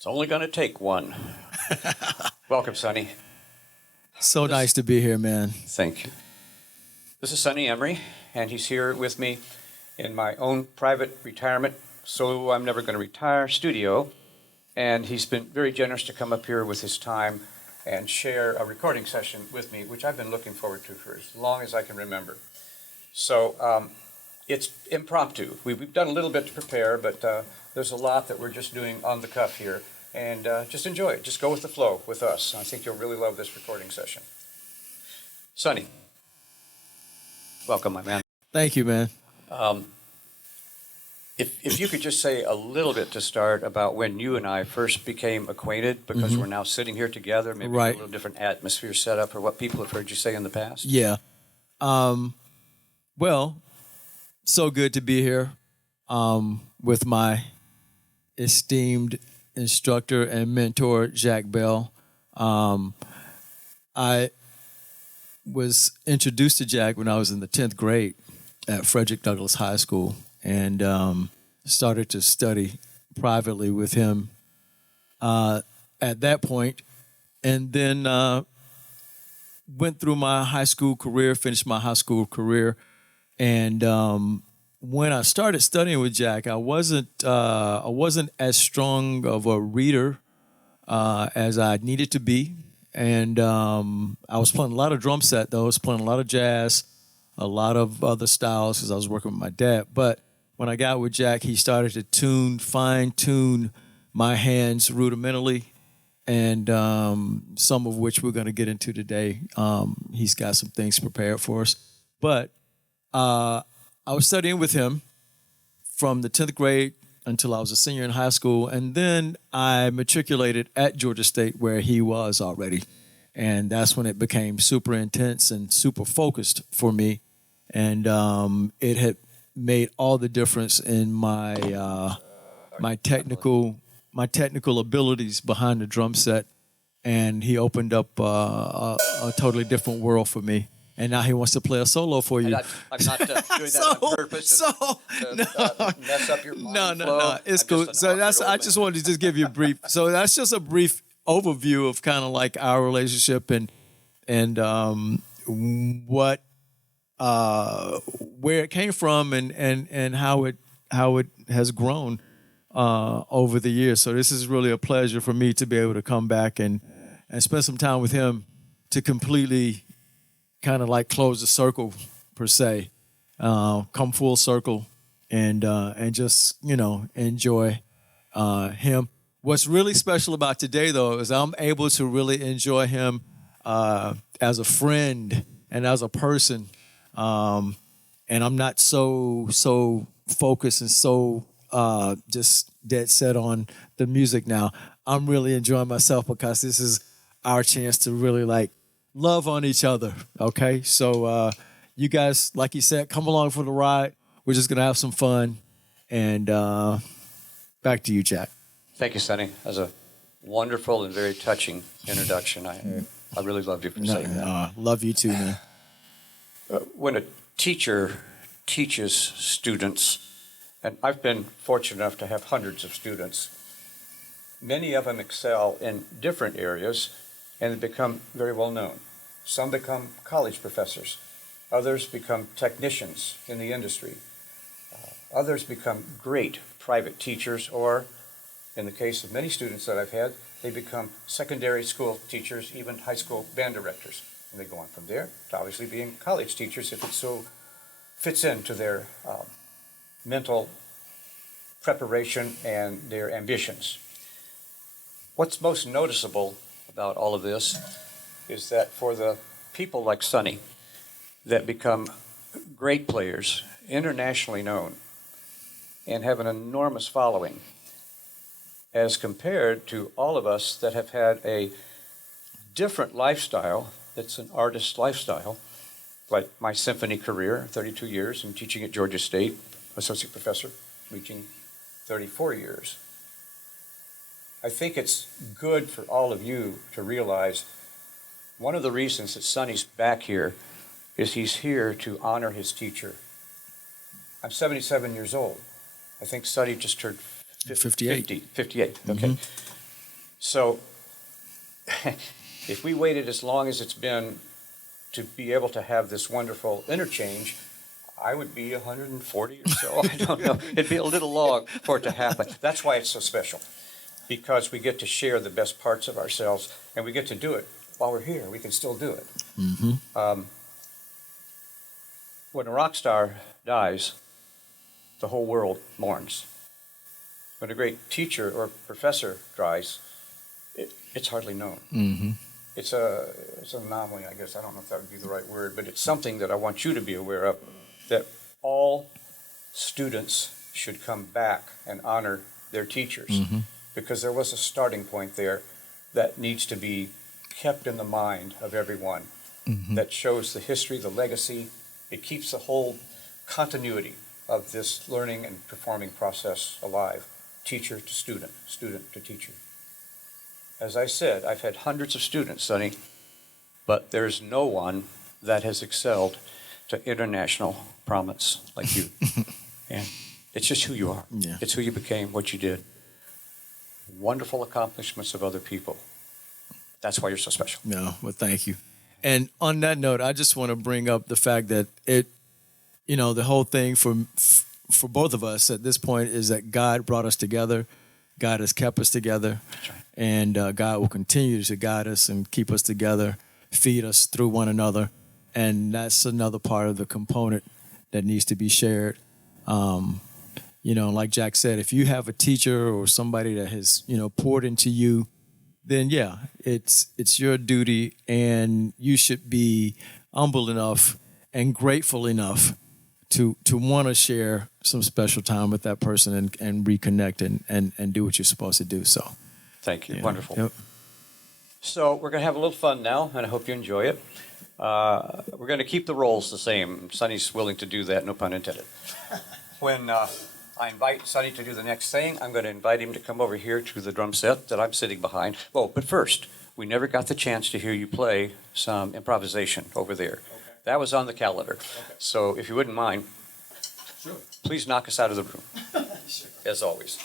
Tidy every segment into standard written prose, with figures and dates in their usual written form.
It's only going to take one. Welcome, Sonny. So nice to be here, man. Thank you. This is Sonny Emory, and he's here with me in my own private retirement, so I'm never going to retire studio. And he's been very generous to come up here with his time and share a recording session with me, which I've been looking forward to for as long as I can remember. So it's impromptu. We've done a little bit to prepare, but there's a lot that we're just doing on the cuff here. And just enjoy it. Just go with the flow with us. I think you'll really love this recording session. Sonny, welcome, my man. Thank you, man. If you could just say a little bit to start about when you and I first became acquainted, because we're now sitting here together, maybe Right. a little different atmosphere set up for what people have heard you say in the past. Yeah. Well, so good to be here with my esteemed instructor and mentor, Jack Bell. I was introduced to Jack when I was in the 10th grade at Frederick Douglass High School, and started to study privately with him at that point, and then went through my high school career, finished my high school career, and when I started studying with Jack, I wasn't as strong of a reader as I needed to be, and I was playing a lot of drum set though. I was playing a lot of jazz, a lot of other styles because I was working with my dad. But when I got with Jack, he started to fine tune my hands rudimentally, and some of which we're going to get into today. He's got some things prepared for us, but I was studying with him from the 10th grade until I was a senior in high school, and then I matriculated at Georgia State where he was already, and that's when it became super intense and super focused for me, and it had made all the difference in my my technical abilities behind the drum set, and he opened up a totally different world for me. And now he wants to play a solo for you. I'm not doing that on purpose to mess up your mind flow. No. It's cool. So I just wanted to just give you a brief. So that's just a brief overview of kind of like our relationship and what where it came from and how it has grown over the years. So this is really a pleasure for me to be able to come back and spend some time with him to completely kind of like close the circle per se, come full circle, and just enjoy him. What's really special about today though is I'm able to really enjoy him as a friend and as a person, and I'm not so focused and so just dead set on the music now. I'm really enjoying myself because this is our chance to really like love on each other, okay? So you guys, like you said, come along for the ride. We're just going to have some fun. And back to you, Jack. Thank you, Sonny. That was a wonderful and very touching introduction. I really loved you for saying that. Love you too, man. When a teacher teaches students, and I've been fortunate enough to have hundreds of students, many of them excel in different areas, and they become very well known. Some become college professors. Others become technicians in the industry. Others become great private teachers, or in the case of many students that I've had, they become secondary school teachers, even high school band directors. And they go on from there to obviously being college teachers if it so fits into their mental preparation and their ambitions. What's most noticeable about all of this is that for the people like Sonny that become great players, internationally known, and have an enormous following, as compared to all of us that have had a different lifestyle, that's an artist's lifestyle, like my symphony career, 32 years, and teaching at Georgia State, associate professor, reaching 34 years. I think it's good for all of you to realize one of the reasons that Sonny's back here is he's here to honor his teacher. I'm 77 years old. I think Sonny just turned 58. 58, okay. So if we waited as long as it's been to be able to have this wonderful interchange, I would be 140 or so. I don't know. It'd be a little long for it to happen. That's why it's so special, because we get to share the best parts of ourselves, and we get to do it while we're here. We can still do it. When a rock star dies, the whole world mourns. When a great teacher or professor dies, it's hardly known. It's an anomaly, I guess. I don't know if that would be the right word, but it's something that I want you to be aware of, that all students should come back and honor their teachers, because there was a starting point there that needs to be kept in the mind of everyone, that shows the history, the legacy. It keeps the whole continuity of this learning and performing process alive, teacher to student, student to teacher. As I said, I've had hundreds of students, Sonny, but there's no one that has excelled to international prominence like you. And it's just who you are. Yeah. It's who you became, what you did. Wonderful accomplishments of other people. That's why you're so special. No, well, thank you. And on that note, I just want to bring up the fact that the whole thing for both of us at this point is that God brought us together. God has kept us together. That's right. And God will continue to guide us and keep us together, feed us through one another. And that's another part of the component that needs to be shared. Like Jack said, if you have a teacher or somebody that has, poured into you, then yeah, it's your duty, and you should be humble enough and grateful enough to want to share some special time with that person and reconnect and do what you're supposed to do. So Thank you. yeah. Wonderful. Yep. So we're going to have a little fun now, and I hope you enjoy it. We're going to keep the roles the same. Sonny's willing to do that, no pun intended. When I invite Sonny to do the next thing, I'm going to invite him to come over here to the drum set that I'm sitting behind. Oh, but first, we never got the chance to hear you play some improvisation over there. Okay. That was on the calendar. Okay. So if you wouldn't mind, sure, please knock us out of the room, sure, as always.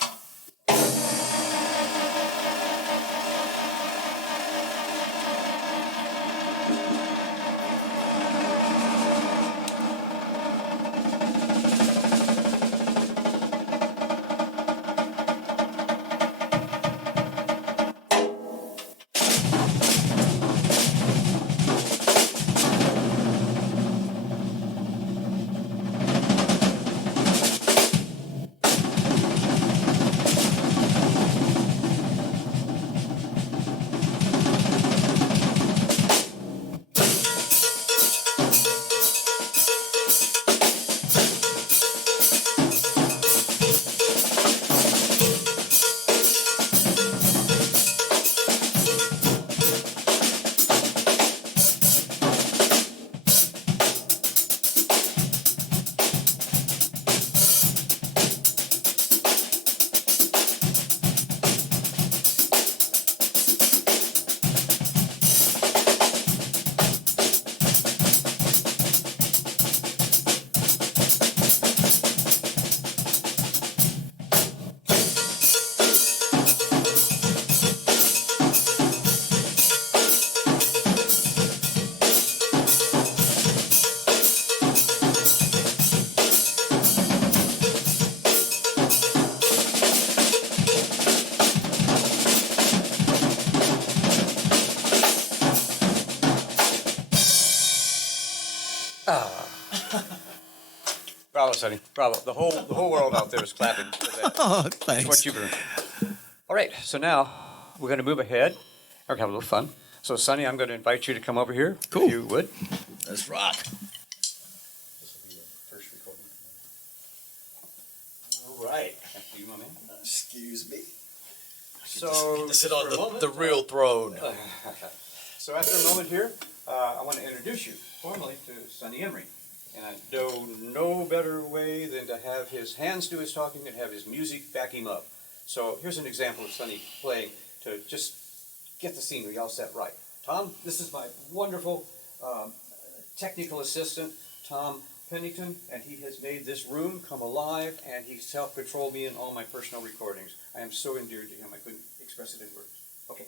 Bravo, Sonny. Bravo. The whole world out there is clapping for that. Oh, It's thanks. what you've earned. All right, so now we're going to move ahead. We're going to have a little fun. So, Sonny, I'm going to invite you to come over here, Cool. if you would. Let's rock. This will be your first recording. All right. After you, my man. Excuse me. So, Sit for on a moment, the real throne. So after a moment here, I want to introduce you formally to Sonny Emory. And I know no better way than to have his hands do his talking and have his music back him up. So here's an example of Sonny playing to just get the scenery all set right. Tom, this is my wonderful technical assistant, Tom Pennington, and he has made this room come alive, and he's helped control me in all my personal recordings. I am so endeared to him, I couldn't express it in words. Okay.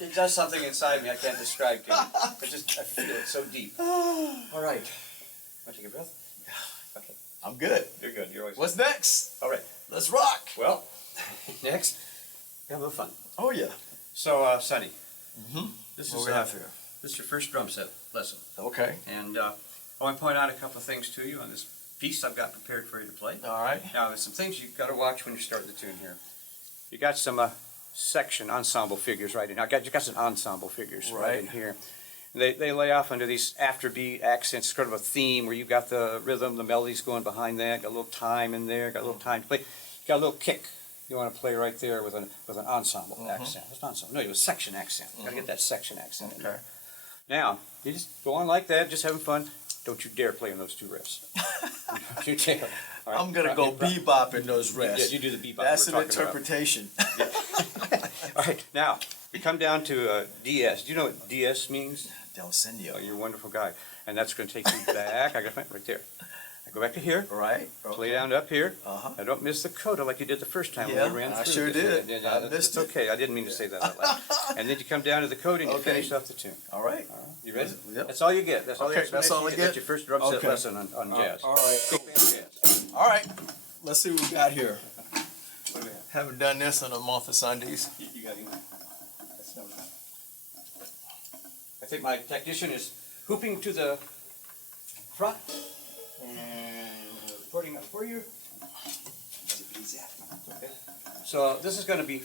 It does something inside me I can't describe to you. I feel it so deep. All right. Want to take a breath? Okay. I'm good. You're good. You're always What's next? All right. Let's rock. Well, next, we have a little fun. Oh, yeah. So, Sonny, This is what we have here. this is your first drum set lesson. Okay. And I want to point out a couple of things to you on this piece I've got prepared for you to play. All right. Now, there's some things you've got to watch when you start the tune here. You got some section ensemble figures right in. You got some ensemble figures right in here. They lay off under these afterbeat accents, sort of a theme where you got the rhythm, the melodies going behind that. Got a little time in there. Got a little time to play. You got a little kick. You want to play right there with an ensemble accent. It's not ensemble. No, it was section accent. Got to get that section accent in there. Now, you just go on like that, just having fun. Don't you dare play on those two riffs. Don't you dare. All right. I'm going to go bebop in those rests. Yeah, you do the bebop. That's we're an talking about. interpretation. All right, now, we come down to DS. Do you know what DS means? Delsendio. Oh, you're a wonderful guy. And that's going to take you back. I got it right there. I go back to here. Right. Play down to up here. Uh-huh. I don't miss the coda like you did the first time Yeah, when we ran I through. sure this. did. Yeah, I that's missed it. okay. I didn't mean to say that out loud. And then you come down to the coda and you Okay. finish off the tune. All right. You ready? Yep. That's all you get. That's all Okay, the that's all I explanation you get? That's your first drum set Okay. lesson on jazz. All right. Big band jazz. All right. Let's see what we got here. What do we have? Haven't done this in a month of Sundays. You got him. That's no time. I think my technician is hooping to the front and reporting up for you. Okay. So this is going to be,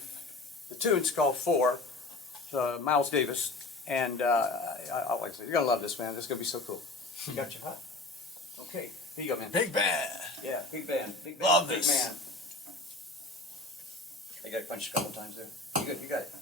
the tune's called Four, Miles Davis, and I like I said, you're going to love this, man. This is going to be so cool. You got your hot? Okay, here you go, man. Big band. Yeah, big band, big band, Love big this. man. I got punched a couple times there. You got it.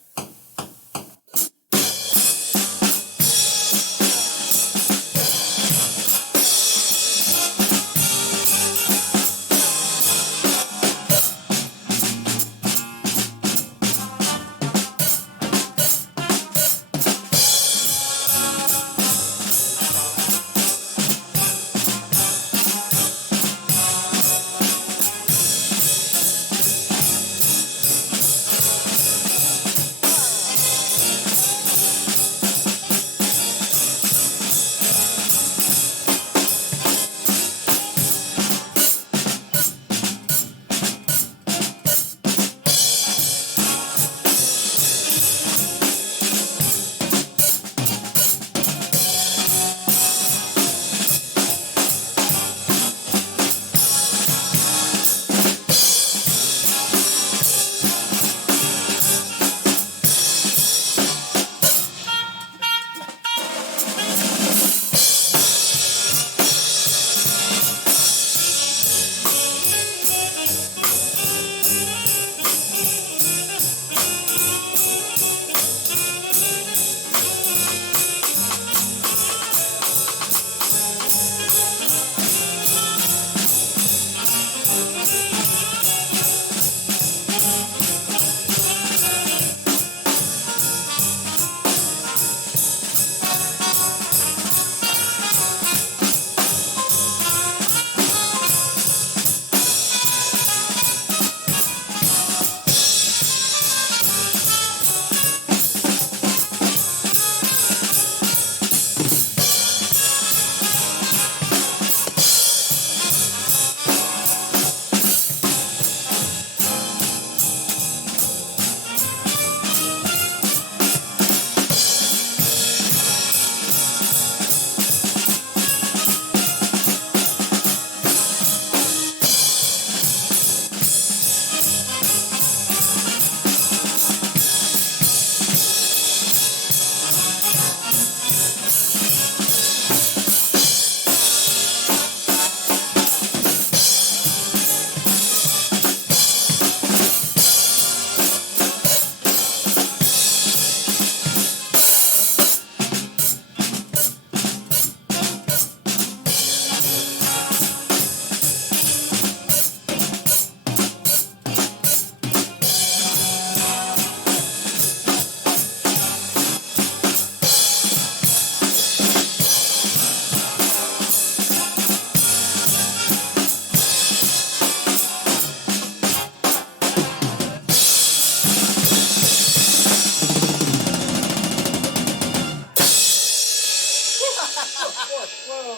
Whoa.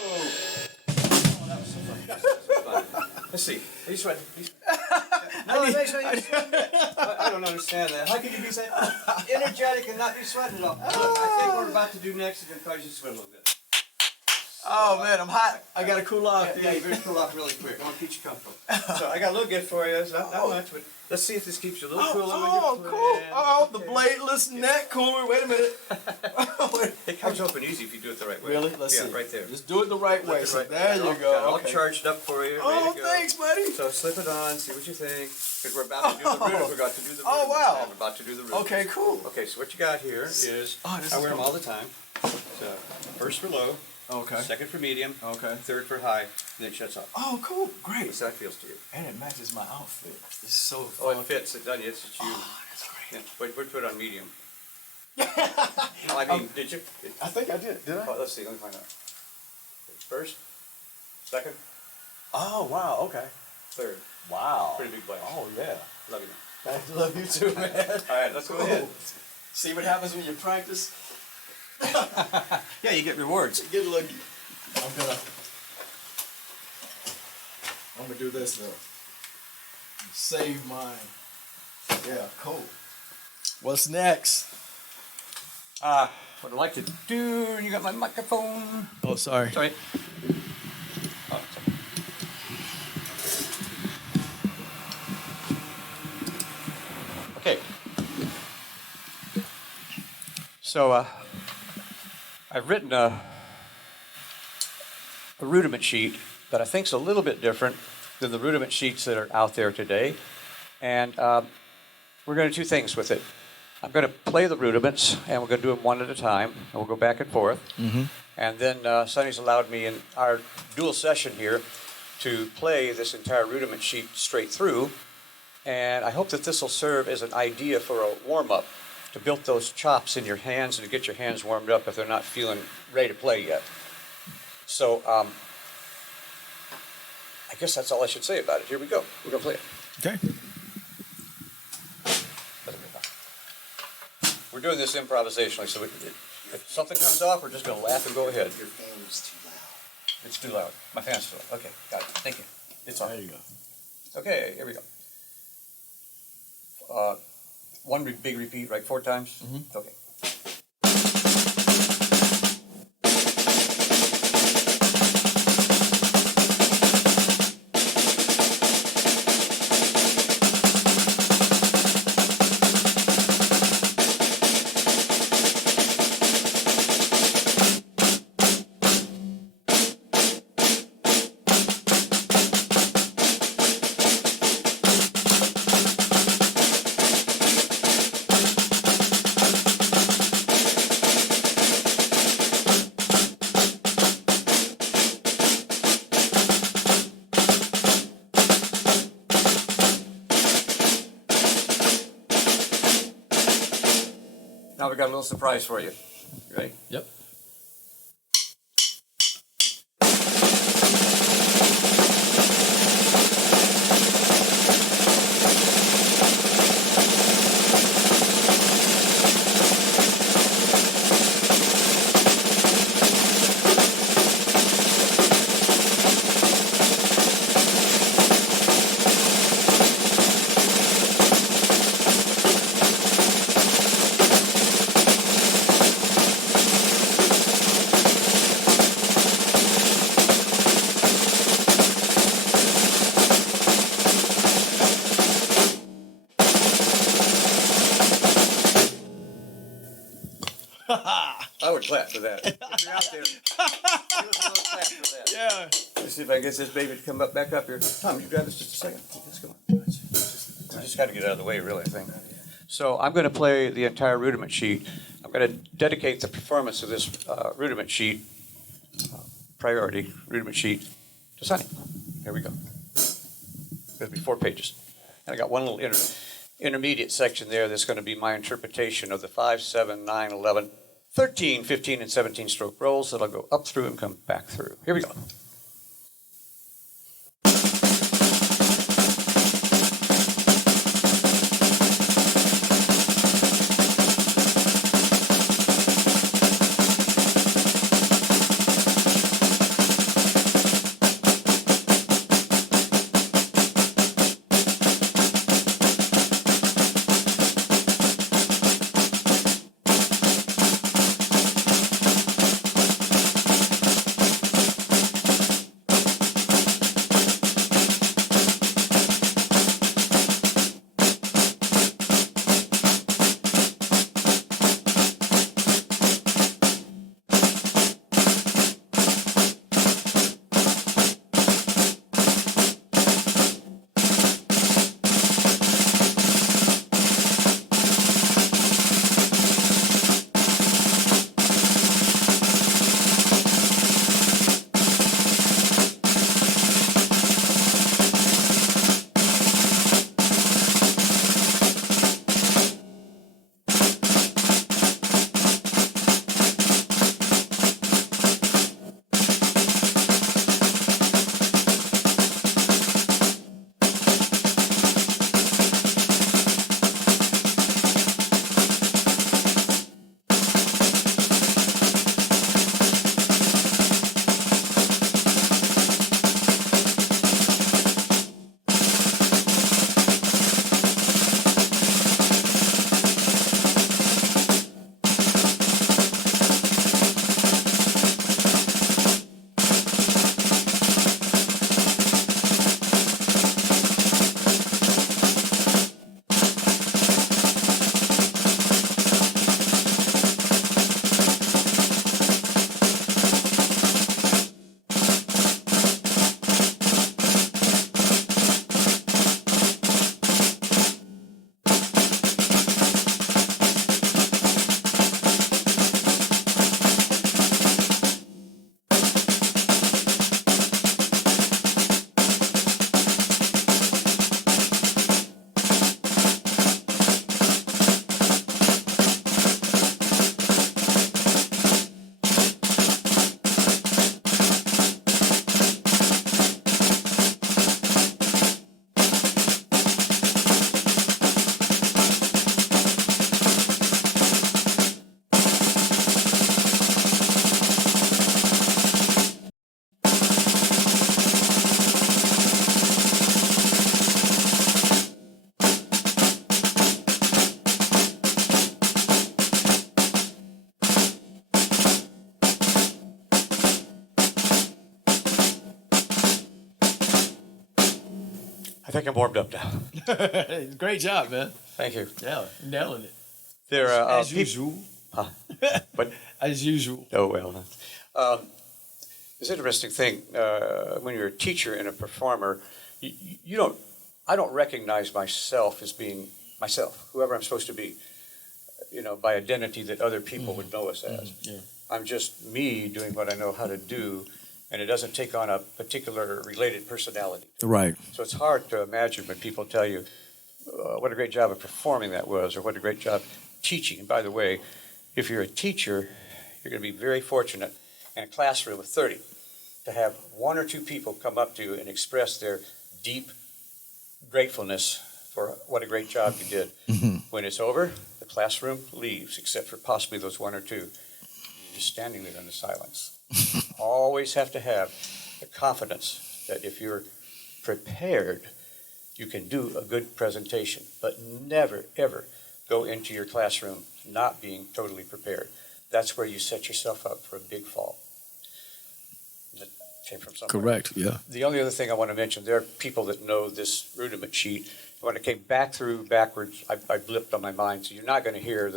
Let's see. Are you sweating? No, it makes me I don't understand that. How can you be so energetic and not be sweating at all? Look, I think what we're about to do next is going to cause you to sweat a little bit. Oh man, I'm hot. I gotta cool off. Yeah, you better cool off really quick. I want to keep you comfortable. So I got a little gift for you. It's not much, but let's see if this keeps you a little cooler. Oh, cool. Oh, the bladeless neck cooler. Wait a minute. It comes open easy if you do it the right way. Really? Let's see. Right there. Just do it the right way. So there you Got it go. all Okay. charged up for you. Oh, ready to go. thanks, buddy. So slip it on, see what you think. Because we're about to do the rhythm. We're about to do the rhythm. Oh, wow. We're about to do the rhythm. Okay, cool. Okay, so what you got here is, this I is wear them cool. all the time. So first for low, Okay. second for medium, Okay. third for high, and then it shuts off. Oh, cool. Great. What's that feels to you? And it matches my outfit. It's so Oh, fun. it fits. It doesn't. It's you. Oh, that's great. Yeah. Wait, put it on medium. No, I mean, did you? I think I did. Did I? Oh, let's see. Let me find out. First, second, Oh, wow. Okay. third. Wow. Pretty big blast. Oh, yeah. Love you, man. I love you too, man. All right, let's go ahead. See what happens when you practice? Yeah, you get rewards. Get a look. I'm gonna do this though. Save mine. Yeah, cool. What's next? What I'd like to do, you got my microphone. Oh, sorry. Sorry. Oh, sorry. Okay. So, I've written a rudiment sheet that I think is a little bit different than the rudiment sheets that are out there today. And we're going to do two things with it. I'm going to play the rudiments, and we're going to do them one at a time, and we'll go back and forth. Mm-hmm. And then Sonny's allowed me in our dual session here to play this entire rudiment sheet straight through. And I hope that this will serve as an idea for a warm-up to build those chops in your hands and to get your hands warmed up if they're not feeling ready to play yet. So I guess that's all I should say about it. Here we go. We're going to play it. Okay. We're doing this improvisationally, so if something comes off, we're just going to laugh and go ahead. Your fan is too loud. It's too loud. My fan's too loud. Okay, got it. Thank you. It's on. There you go. Okay, here we go. One big repeat, right? 4 times? Mm-hmm. Okay. Now we got a little surprise for you. You ready? Yep. I would clap for that. If you're out there, give us a little clap for that. Yeah. Let's see if I can get this baby to come back up here. Tom, you grab this just a second. Let's come on. We just got to get it out of the way, really, I think. So I'm going to play the entire rudiment sheet. I'm going to dedicate the performance of this rudiment sheet, priority rudiment sheet, to Sonny. Here we go. There'll be 4 pages. And I got one little intermediate section there that's going to be my interpretation of the 5, 7, 9, 11, 13, 15, and 17 stroke rolls that'll go up through and come back through. Here we go. I think I'm warmed up now. Great job, man. Thank you. Yeah, nailing it. There are As usual. But As usual. oh well. It's an interesting thing when you're a teacher and a performer. You don't. I don't recognize myself as being myself, whoever I'm supposed to be. By identity that other people would know us as. Yeah. I'm just me doing what I know how to do, and it doesn't take on a particular related personality. Right. So it's hard to imagine when people tell you what a great job of performing that was, or what a great job teaching. And by the way, if you're a teacher, you're going to be very fortunate in a classroom of 30 to have one or two people come up to you and express their deep gratefulness for what a great job you did. When it's over, the classroom leaves, except for possibly those one or two. You're just standing there in the silence. Always have to have the confidence that if you're prepared, you can do a good presentation, but never, ever go into your classroom not being totally prepared. That's where you set yourself up for a big fall. That came from somewhere. Correct, yeah. The only other thing I want to mention, there are people that know this rudiment sheet. When I came backwards, I blipped on my mind, so you're not going to hear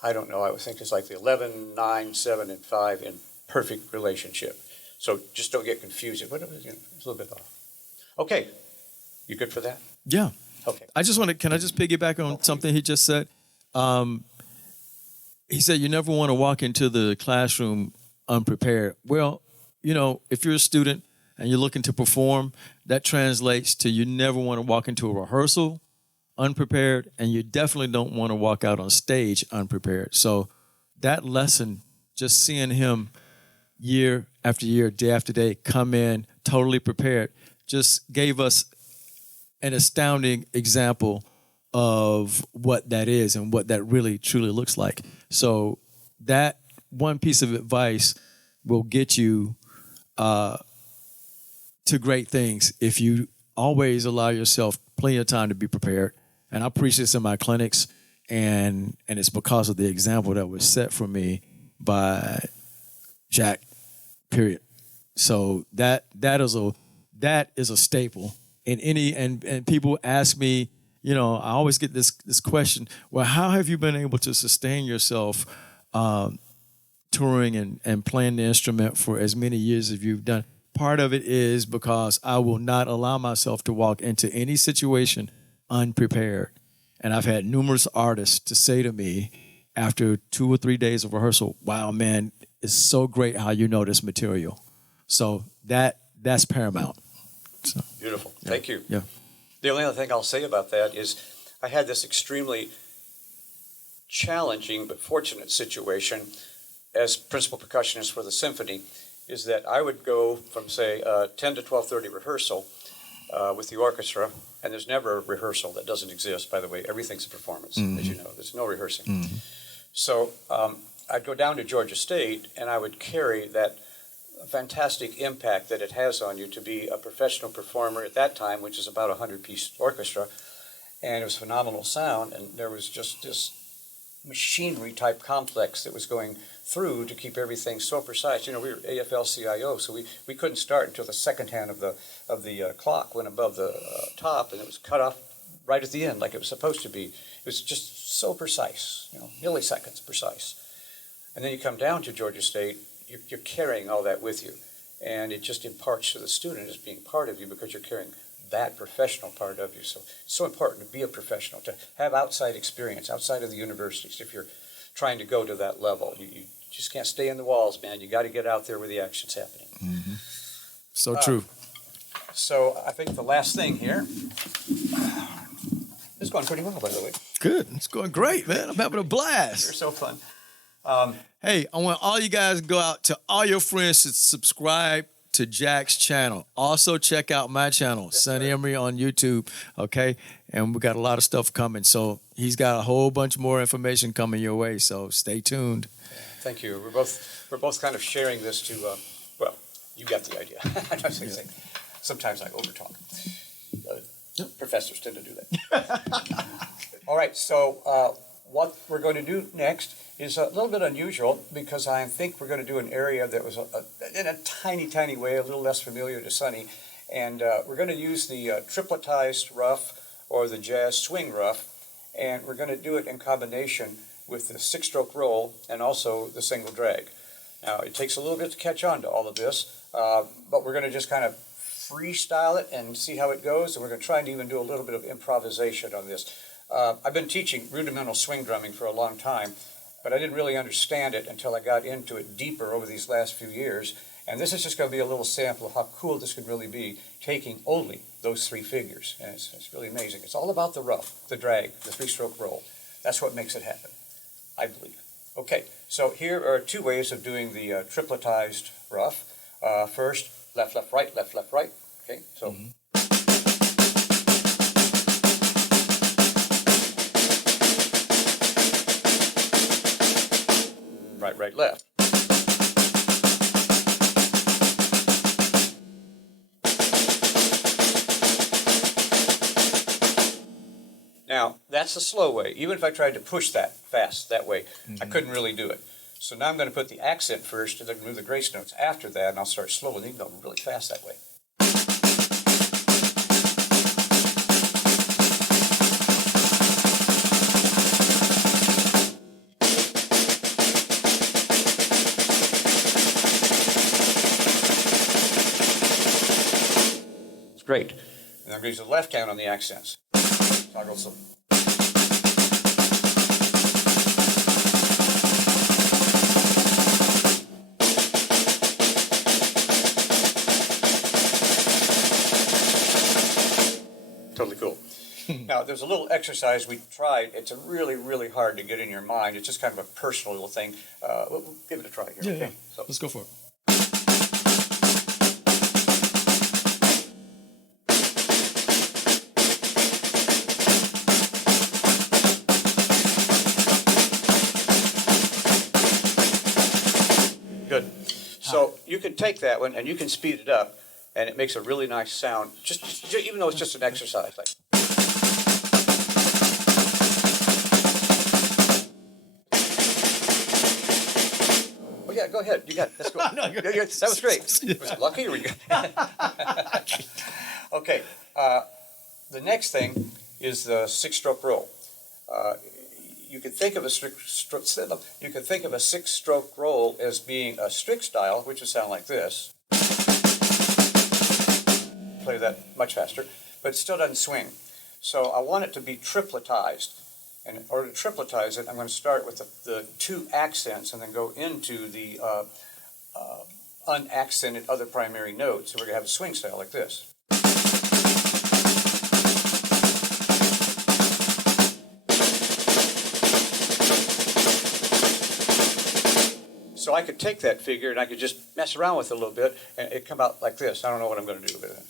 I would think it's like the 11, 9, 7, and 5 in perfect relationship. So just don't get confused. It's a little bit off. Okay, you good for that? Yeah. Okay. Can I just piggyback on something he just said? He said you never want to walk into the classroom unprepared. Well, if you're a student and you're looking to perform, that translates to you never want to walk into a rehearsal unprepared, and you definitely don't want to walk out on stage unprepared. So that lesson, just seeing him year after year, day after day, come in totally prepared, just gave us an astounding example of what that is and what that really truly looks like. So that one piece of advice will get you to great things if you always allow yourself plenty of time to be prepared. And I preach this in my clinics, and it's because of the example that was set for me by Jack, period. So that is a staple in any, and people ask me, I always get this question, well, how have you been able to sustain yourself touring and playing the instrument for as many years as you've done? Part of it is because I will not allow myself to walk into any situation unprepared. And I've had numerous artists to say to me after 2 or 3 days of rehearsal, wow, man, it's so great how you know this material. So that's paramount. So, Beautiful. yeah. Thank you. Yeah. The only other thing I'll say about that is I had this extremely challenging but fortunate situation as principal percussionist for the symphony, is that I would go from, say, 10 to 12:30 rehearsal with the orchestra, and there's never a rehearsal. That doesn't exist, by the way. Everything's a performance, as you know. There's no rehearsing. So I'd go down to Georgia State, and I would carry that fantastic impact that it has on you to be a professional performer at that time, which is about a 100-piece orchestra, and it was phenomenal sound, and there was just this machinery-type complex that was going through to keep everything so precise. We were AFL-CIO, so we couldn't start until the second hand of the clock went above the top, and it was cut off right at the end like it was supposed to be. It was just so precise, milliseconds precise. And then you come down to Georgia State, you're carrying all that with you, and it just imparts to the student as being part of you because you're carrying that professional part of you. So it's so important to be a professional, to have outside experience, outside of the universities. If you're trying to go to that level, you just can't stay in the walls, man. You got to get out there where the action's happening. Mm-hmm. So true. So I think the last thing here, it's going pretty well, by the way. Good. It's going great, man. I'm having a blast. You're so fun. Hey, I want all you guys to go out to all your friends to subscribe to Jack's channel. Also check out my channel, Sonny Emory on YouTube, okay? And we got a lot of stuff coming. So he's got a whole bunch more information coming your way, so stay tuned. Thank you. We're both kind of sharing this to, well, you got the idea. I'm not saying. Sometimes I overtalk. Professors tend to do that. All right, so what we're going to do next is a little bit unusual because I think we're going to do an area that was in a tiny, tiny way a little less familiar to Sonny, And we're going to use the tripletized rough or the jazz swing rough, and we're going to do it in combination with the six-stroke roll and also the single drag. Now, it takes a little bit to catch on to all of this, but we're going to just kind of freestyle it and see how it goes, and we're going to try and even do a little bit of improvisation on this. I've been teaching rudimental swing drumming for a long time, but I didn't really understand it until I got into it deeper over these last few years. And this is just going to be a little sample of how cool this could really be, taking only those three figures. And it's really amazing. It's all about the rough, the drag, the three-stroke roll. That's what makes it happen, I believe. Okay, so here are two ways of doing the tripletized rough. First, left, left, right, left, left, right. Okay, so. Right, right, left. Now, that's the slow way. Even if I tried to push that fast that way, I couldn't really do it. So now I'm going to put the accent first and then move the grace notes after that, and I'll start slow and then go really fast that way. It's great. And I'm going to use the left hand on the accents. Toggle some. Totally cool. Now, there's a little exercise we tried. It's really, really hard to get in your mind. It's just kind of a personal little thing. We'll give it a try here. Yeah, Okay? yeah. So, Let's go for it. good. So you can take that one and you can speed it up, and it makes a really nice sound. Just even though it's just an exercise. Like. Oh yeah, go ahead. You got it. That's cool. No, Yeah, that was great. Was it lucky or we good? Okay. The next thing is the six-stroke roll. You can think of a six-stroke roll as being a strict style, which would sound like this. Play that much faster, but it still doesn't swing. So I want it to be tripletized. And in order to tripletize it, I'm going to start with the two accents and then go into the unaccented other primary notes. So we're going to have a swing style like this. So I could take that figure and I could just mess around with it a little bit and it'd come out like this. I don't know what I'm going to do with it.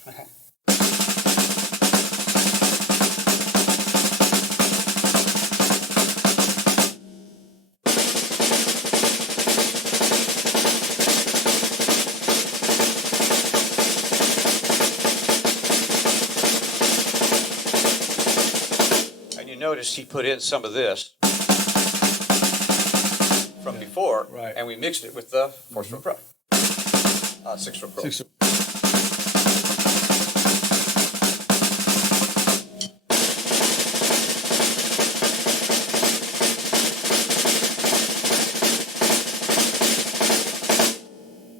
And you notice he put in some of this from before, right. And we mixed it with the four-stroke roll. Six-stroke roll.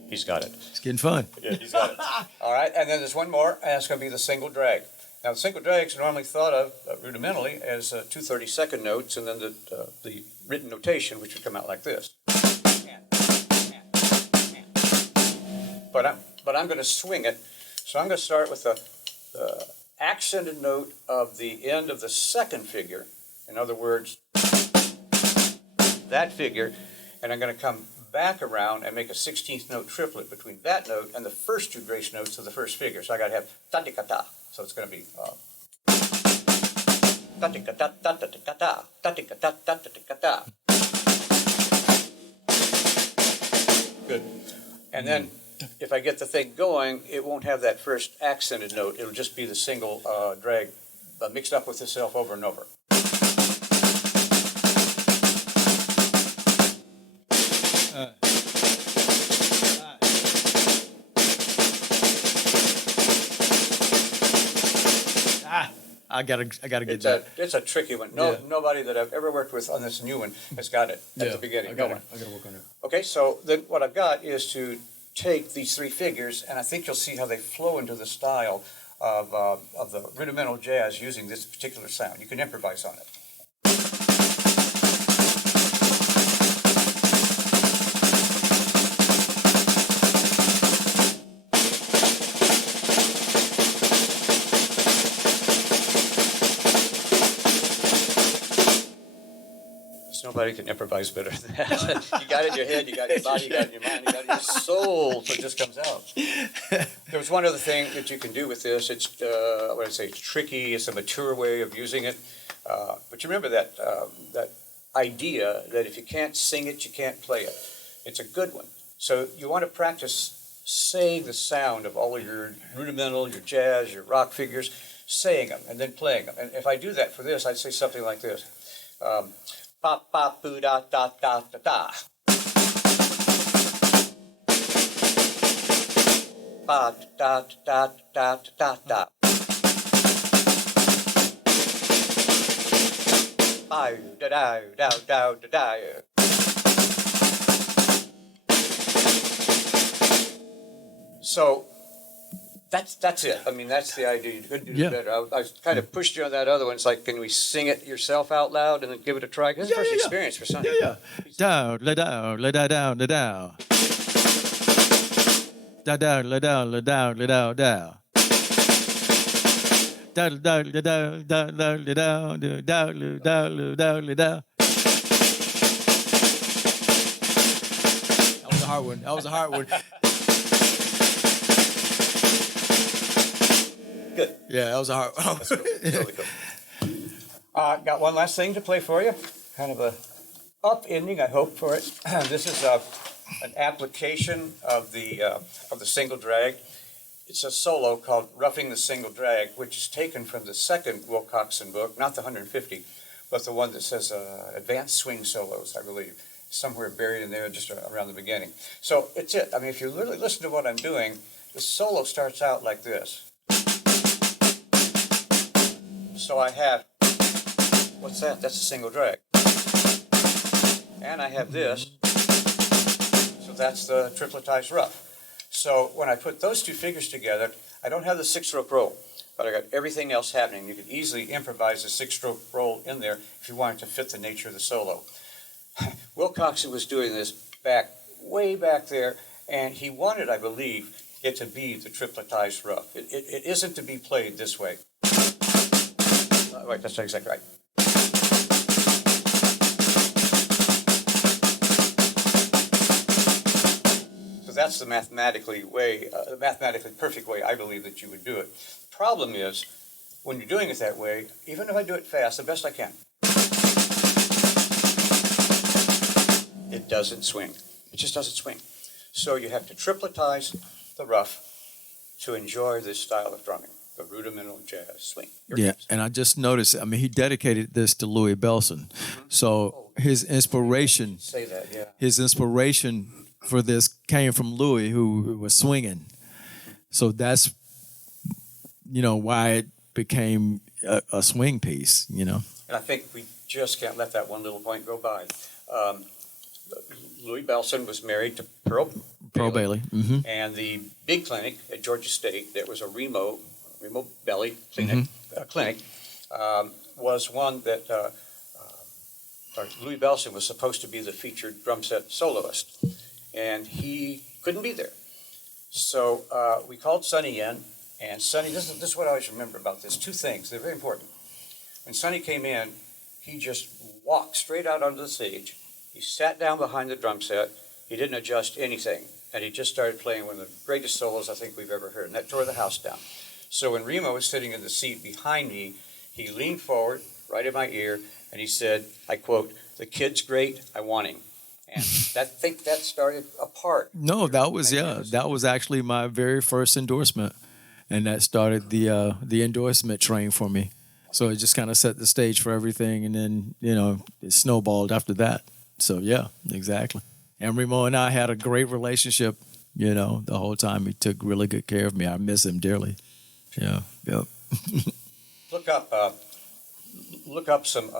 He's got it. It's getting fun. Yeah, he's got it. All right, and then there's one more, and it's going to be the single drag. Now, the single drag is normally thought of rudimentally as 2 32nd notes, and then the written notation, which would come out like this. But I'm going to swing it. So I'm going to start with the accented note of the end of the second figure. In other words, that figure, and I'm going to come back around and make a 16th note triplet between that note and the first two grace notes of the first figure. So I got to have ta-ti-ka-ta. So it's going to be ta-ti-ka-ta, ta-ti-ka-ta, ta-ti-ka-ta, ta-ti-ka-ta. Good. And then if I get the thing going, it won't have that first accented note. It'll just be the single drag mixed up with itself over and over. I gotta get It's that. it's a tricky one. Nobody that I've ever worked with on this new one has got it at the beginning. I gotta work on it. Okay, so then what I've got is to take these three figures, and I think you'll see how they flow into the style of the rudimental jazz using this particular sound. You can improvise on it. Nobody can improvise better than that. You got it in your head, you got it in your body, you got it in your mind, you got it in your soul, so it just comes out. There's one other thing that you can do with this. It's, what I say, it's tricky, it's a mature way of using it. But you remember that idea that if you can't sing it, you can't play it. It's a good one. So you want to practice saying the sound of all of your rudimental, your jazz, your rock figures, saying them and then playing them. And if I do that for this, I'd say something like this. Ba ba boo da da da da da. Ba da da da da da da. Ba da da da da da da. So that's it. I mean, that's the idea. You could do it better. I kind of pushed you on that other one. It's like, can we sing it yourself out loud and then give it a try? This is first experience for Sonny. Down, la down, la da down, la down. Da down, la down, la down, la down, down. Down, down, la down, down, down, la down, down, la down, la down, la down. That was a hard one. That was a hard one. Good. Yeah, that was a hard one. That's cool. Really cool. Got one last thing to play for you. Kind of a up ending, I hope, for it. This is an application of the single drag. It's a solo called Roughing the Single Drag, which is taken from the second Wilcoxon book, not the 150, but the one that says Advanced Swing Solos, I believe. Somewhere buried in there just around the beginning. So it's it. I mean, if you really listen to what I'm doing, the solo starts out like this. So I have, what's that? That's a single drag. And I have this, so that's the tripletized rough. So when I put those two figures together, I don't have the six-stroke roll, but I got everything else happening. You could easily improvise a six-stroke roll in there if you wanted to fit the nature of the solo. Wilcoxon was doing this way back there, and he wanted, I believe, it to be the tripletized rough. It isn't to be played this way. Wait, that's not exactly right. So that's the mathematically perfect way I believe that you would do it. Problem is, when you're doing it that way, even if I do it fast, the best I can, it doesn't swing. It just doesn't swing. So you have to tripletize the rough to enjoy this style of drumming. The rudimental jazz swing. Yeah, and I just noticed, I mean, he dedicated this to Louis Bellson. Mm-hmm. So his inspiration, say that, yeah. His inspiration for this came from Louis, who was swinging. So that's, why it became a swing piece, And I think we just can't let that one little point go by. Louis Bellson was married to Pearl Bailey. Mm-hmm. And the big clinic at Georgia State, that was a Remo Belly clinic, was one that Louis Bellson was supposed to be the featured drum set soloist, and he couldn't be there. So we called Sonny in, and Sonny, this is what I always remember about this. Two things, they're very important. When Sonny came in, he just walked straight out onto the stage. He sat down behind the drum set. He didn't adjust anything, and he just started playing one of the greatest solos I think we've ever heard, and that tore the house down. So when Remo was sitting in the seat behind me, he leaned forward, right in my ear, and he said, I quote, "The kid's great, I want him." And I think that started a part. No, that was actually my very first endorsement, and that started the endorsement train for me. So it just kind of set the stage for everything, and then it snowballed after that. So yeah, exactly. And Remo and I had a great relationship. The whole time he took really good care of me. I miss him dearly. Yeah. Yep. look up look up some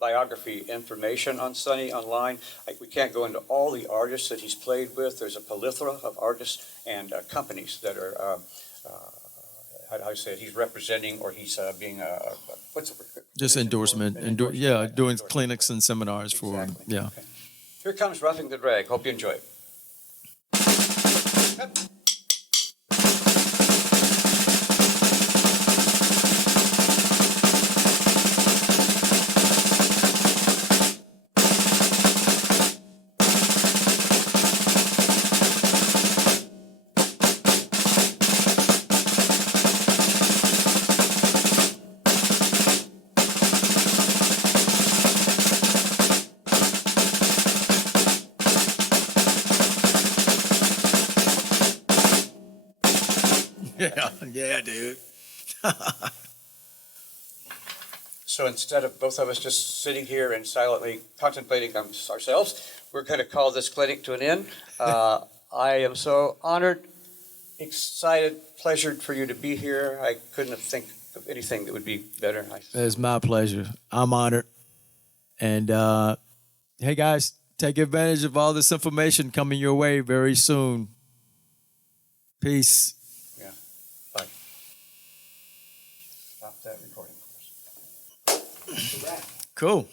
biography information on Sonny online. We can't go into all the artists that he's played with. There's a plethora of artists and companies that are, how do I say it, he's representing or he's being, what's the Just endorsement. Doing clinics and seminars for him. Exactly. Yeah. Okay. Here comes Roughing the Drag. Hope you enjoy it. Yeah, dude. So instead of both of us just sitting here and silently contemplating on ourselves, we're going to call this clinic to an end. I am so honored, excited, pleasured for you to be here. I couldn't have think of anything that would be better. It's my pleasure. I'm honored. And hey, guys, take advantage of all this information coming your way very soon. Peace. Yeah. Bye. Stop that recording for us. Cool.